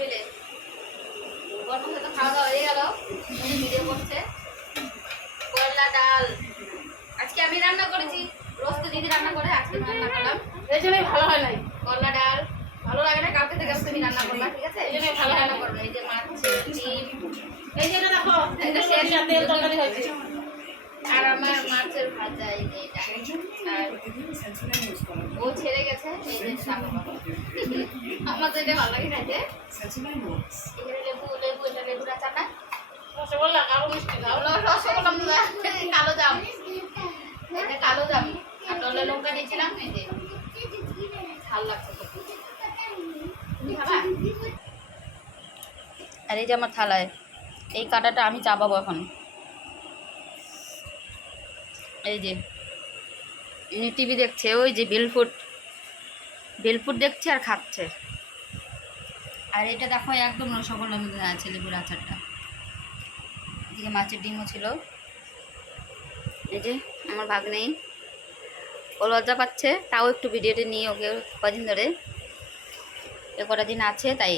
মিলে বর্মা তো খাওয়া দাওয়া হয়ে গেল। ভিডিও করছে করলা ডাল। আজকে আমি রান্না করেছি, রোজ তো দিদি রান্না করে, আজকে রান্না করলাম। এই জন্যই ভালো হয় নাই। করলা ডাল ভালো লাগে না, কালকে থেকে তুমি রান্না করবা, ঠিক আছে? এই জন্যই ভালো রান্না করবে। এই যে মাছ, ডিম, এই যে এটা দেখো, এটা তেল তরকারি হয়েছে। আর আমার মাছের ভাজা। এই যে এটা, আর ও ছেড়ে গেছে। এই যে আমার তো এটা ভালো লাগে খাইতে। এখানে লেবু লেবু, এটা লেবুর আচার না, রসগোল্লা কালো মিষ্টি খাও। রসগোল্লা, কালো জাম, এটা কালো জাম। আর ডলে লঙ্কা দিয়েছিলাম। এই যে ঝাল লাগছে তো। তুমি খাবা? আর এই যে আমার থালায় এই কাঁটাটা আমি চাবাবো এখন। এই যে ইনি টিভি দেখছে, ওই যে বেলফুট দেখছে আর খাচ্ছে। আর এটা দেখো একদম রসগোল্লার মধ্যে আছে লেবুর আচারটা। এদিকে মাছের ডিমও ছিল। এই যে আমার ভাগ্নেই, ও লজ্জা পাচ্ছে, তাও একটু ভিডিওতে নিয়ে ওকে কদিন ধরে, এ কটা দিন আছে তাই